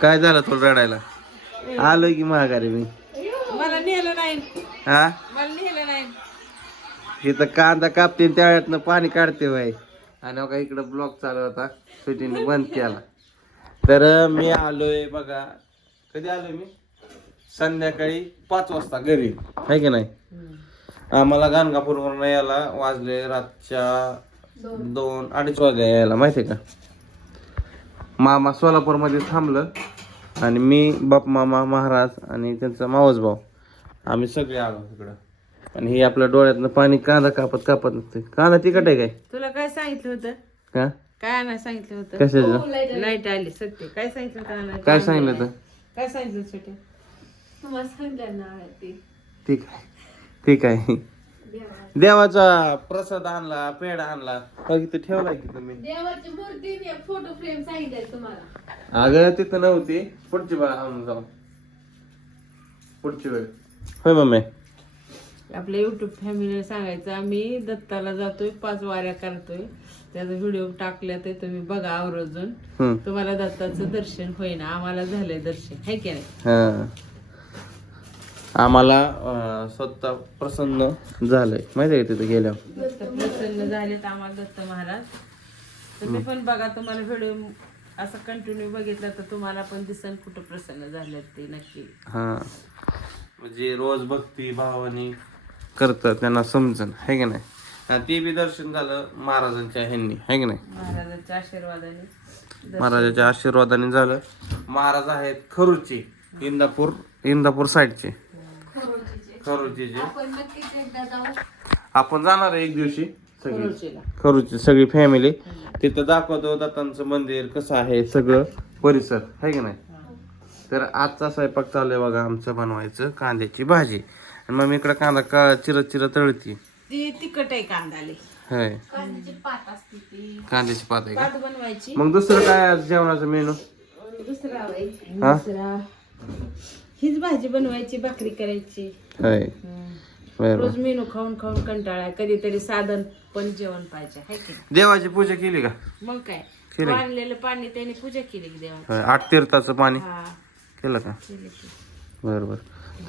काय झालं तुला रडायला? आलोय की महागारी मी. मला नेलं नाही. हा मला नेलं नाही. इथं कांदा कापते त्यावेळेतनं पाणी काढते बाई. आणि बघा इकडं ब्लॉक चालू होता, सुटीने बंद केला. तर मी आलोय बघा, कधी आलोय मी? संध्याकाळी 5 वाजता घरी, आहे की नाही. आम्हाला गाणगापूरवरून यायला वाजले रातच्या 2-2:30 वाजले यायला, माहितीये का. मामा सोलापूरमध्ये थांबलं आणि मी, बाप मामा, महाराज आणि त्यांचा मावस भाऊ आम्ही सगळे आलो तिकडं. आणि हे आपल्या डोळ्यातनं पाणी कांदा कापत कापत नसते. कांदा तिखट आहे काय? तुला काय सांगितलं होतं? का काय आणायला सांगितलं होतं? कशाचं? लाईट आली सत्य. काय सांगितलं होतं? काय सांगितलं तर? काय सांगितलं छोटे? ठीक आहे, ठीक आहे. देवाचा प्रसाद आणला, पेढा आणला, इथं ठेवलाय की तुम्ही. देवाची मूर्ती फोटो फ्रेम सांगितलं तुम्हाला. अगं तिथं नव्हती, पुढची वेळ आणून जाऊ, पुढची वेळ. होय मम्मी. आपल्या युट्यूब फॅमिलीला सांगायचं आम्ही दत्ताला जातोय, 5 वाऱ्या करतोय. त्याचा व्हिडिओ टाकला ते तुम्ही बघा आवर्जून. तुम्हाला दत्ताचं दर्शन होईना, आम्हाला झालंय दर्शन, है की नाही. हा, आम्हाला स्वतः प्रसन्न झालंय, माहिती आहे तिथे गेल्यावर. दत्त प्रसन्न झालेत आम्हाला दत्त महाराज. तुम्ही पण बघा, तुम्हाला व्हिडिओ असं कंटिन्यू बघितलं तर तुम्हाला पण दिसन कुठं प्रसन्न झालेत ते नक्की. हा, म्हणजे रोज भक्ती भावानी करतात त्यांना समजन, है की नाही. ते बी दर्शन झालं महाराजांच्या ह्यांनी, है की नाही. महाराजांच्या आशीर्वादाने. महाराजांच्या आशीर्वादाने झालं. महाराज आहेत खरुची, इंदापूर साईडचे, खरुचीचे. आपण जाणार आहे एक दिवशी सगळी, खरुची सगळी फॅमिली. तिथं दाखवतो दत्तांचं मंदिर कसं आहे, सगळं परिसर, है की नाही. तर आजचा स्वयंपाक चालू आहे बघा आमचं, बनवायचं कांद्याची भाजी. आणि मग मी इकडं कांदा चिरत तळती. ती तिखट आहे कांदाले. होय, कांद्याची पात असते ती. कांद्याची पात आहे का? पात बनवायची. मग दुसरं काय आज जेवणाचं मेनू? दुसरा हीच भाजी बनवायची, भाकरी करायची. होय, रोज मेनू खाऊन खाऊन कंटाळा. कधीतरी साधन पण जेवण पाहिजे, है की नाही. देवाची पूजा केली का? मग काय, केली. आणलेलं पाणी त्याने पूजा केली की देवाची. 8 तीर्थाचं पाणी हा, केलं का? केली की. बरोबर.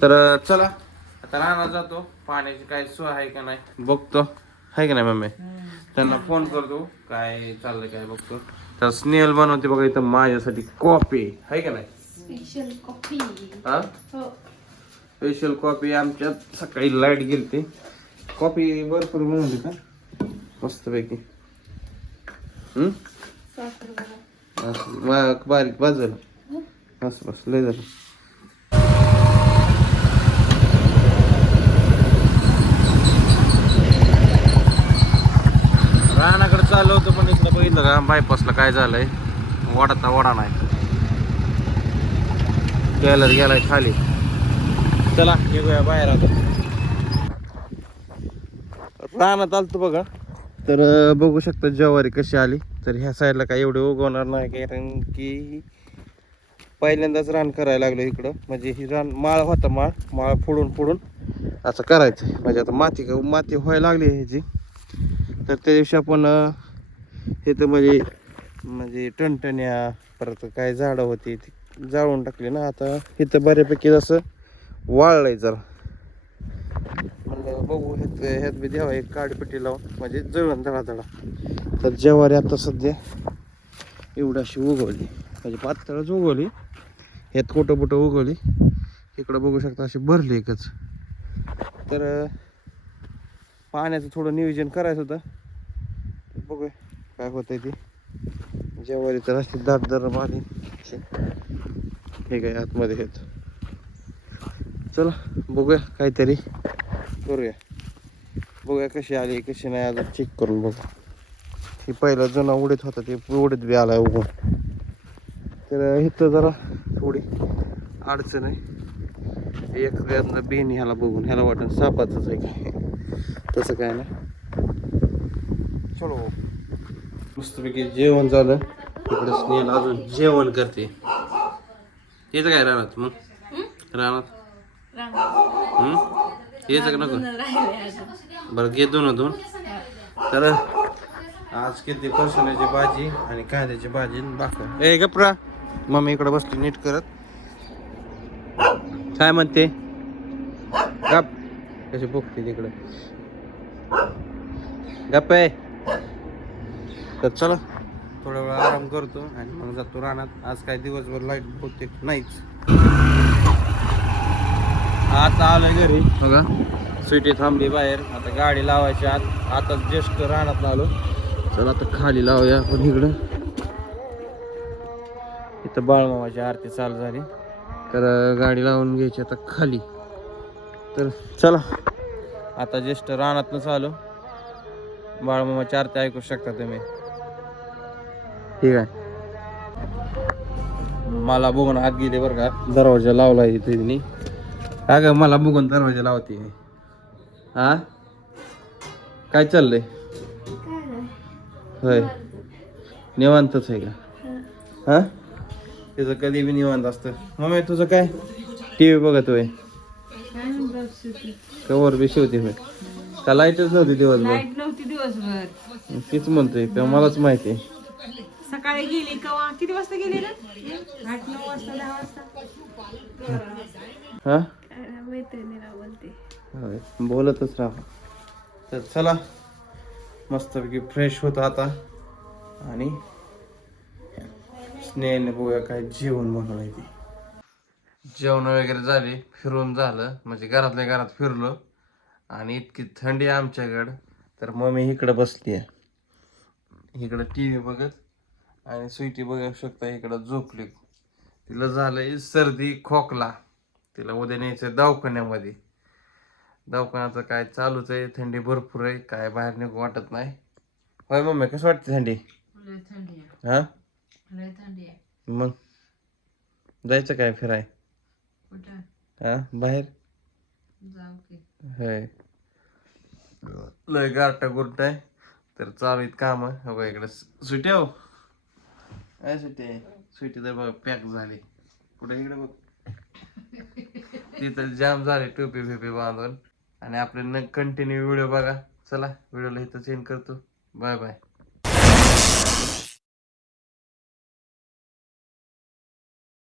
तर चला आता राहणार जातो. पाण्याची काय सोय आहे का नाही बघतो, आहे का नाही मम्मी. त्यांना फोन करतो काय चाललंय काय बघतो. तर स्नेहल बनवते बघा इथं माझ्यासाठी कॉफी, आहे का नाही. Special coffee. हा, हो. Special coffee. आमच्यात सकाळी लाईट गेलती, कॉफी भरपूर बनवली का मस्तपैकी. बारीक बाजूला बस लय झालं. रानाकडे चालू होतं पण इकडं बघितलं का बायपासला काय झालंय, वडा नाही, टेलर गेलाय खाली. चला निघूया बाहेर आता. रानात आलतो बघा, तर बघू शकता ज्वारी कशी आली. तर ह्या साईडला काय एवढे उगवणार नाही, कारण की पहिल्यांदाच रान करायला लागलो इकडं. म्हणजे ही रान माळ होता, माळ फोडून असं करायचं. म्हणजे आता माती व्हायला लागली ह्याची. तर त्या दिवशी आपण हे तर म्हणजे टणटण्या परत काय झाडं होती ती जाळून टाकली ना. आता इथं बऱ्यापैकी जसं वाळलंय जरा. म्हणलं बघू ह्यात बी द्यावा एक काडीपट्टी लावून, म्हणजे जळण धडा. तर ज्वारी आता सध्या एवढी अशी उगवली, म्हणजे पातळच उगवली. ह्यात कुठं उगवली. इकडं बघू शकता अशी भरली एकच. तर पाण्याचं थोडं नियोजन करायचं होतं, बघूया काय होतंय ते. ज्वारी तर अशी दाट आली, हे काय आतमध्ये आहेत. चला बघूया काहीतरी करूया, बघूया कशी आली कशी नाही अजून चेक करून बघू. हे पहिला जुना उडीत होता ते उडीत बी आलाय उगवून. तर इथं जरा थोडी अडचण आहे. एक बेन ह्याला बघून ह्याला वाटून सापाचंच आहे काय, तसं काय नाही. चलो मस्तपैकी जेवण झालं. तिकडे स्नेहल अजून जेवण करते. येतं काय रानात मग? रानात यायचं का नको? बरं घे दोन. तर आज किती फरसाण्याची भाजी आणि कांद्याची भाजी भाकर. ए गप्रा मम्मी इकडे बसली नीट करत. काय म्हणते गप कशी बघते तिकडे गप आहे. तर चला थोडा वेळ आराम करतो आणि मग जातो रानात. आज काय दिवसभर लाईट बहुतेक नाहीच. आता आलोय घरी बघा. स्वीटी थांबली बाहेर. आता गाडी लावायची आता जस्ट रानात आलो. चला आता खाली लावूया आपण इकडं. इथं बाळमामाची आरती चालू झाली तर गाडी लावून घ्यायची आता खाली. तर चला आता जस्ट रानातनंच आलो. बाळमामाची आरती ऐकू शकता तुम्ही. ठीक आहे. मला बघून आत गेले बरं का. दरवाजा लावला त्यांनी. काय ग मला बघून दरवाजा लावते. हा काय चाललंय. होय निवांतच आहे का. हा त्याचं कधी बी निवांत असतं. मम्मी तुझं काय टी व्ही बघतोय कवर बी शिवते मी. का लाईटच नव्हती दिवसभर. लाईट नव्हती दिवसभर. तीच म्हणतोय का मलाच माहिती आहे. सकाळी गेली कवा किती वाजता गेली ना 8-9 वाजता 10 वाजता. हा मैत्रिणीला बोलते. होय बोलतच राहा. तर चला मस्तपैकी फ्रेश होतो आता आणि स्नेहने बघूया काय जेवण बनवलंय ते. जेवण वगैरे झाली. फिरून झालं म्हणजे घरातल्या घरात फिरलो. आणि इतकी थंडी आहे आमच्याकडं. तर मम्मी इकडं बसली आहे. इकडं टी व्ही बघत. आणि स्वीटी बघू शकता इकडं झोपली. तिला झालंय सर्दी खोकला. तिला उद्या न्यायचं दवाखान्यामध्ये. दवाखान्याचं काय चालूच आहे. थंडी भरपूर आहे. काय बाहेर निघू वाटत नाही. होय मम्मी कसं वाटते थंडी. लय थंडी आहे. हा लय थंडी आहे. मग जायचं काय फिराय. कुठं हा बाहेर जाऊ की. होय लय गारटा गुरटा आहे. तर चालू आहेत काम. हो इकडे सुट्टी हो काय सुट्टी आहे. सुट्टी तर बघ पॅक झाली. कुठे इकडे बघ तिथं जाम झाले टोपी बिपी बांधून. आणि आपले कंटिन्यू व्हिडिओ बघा. चला व्हिडिओला इथं सेंड करतो. Bye bye.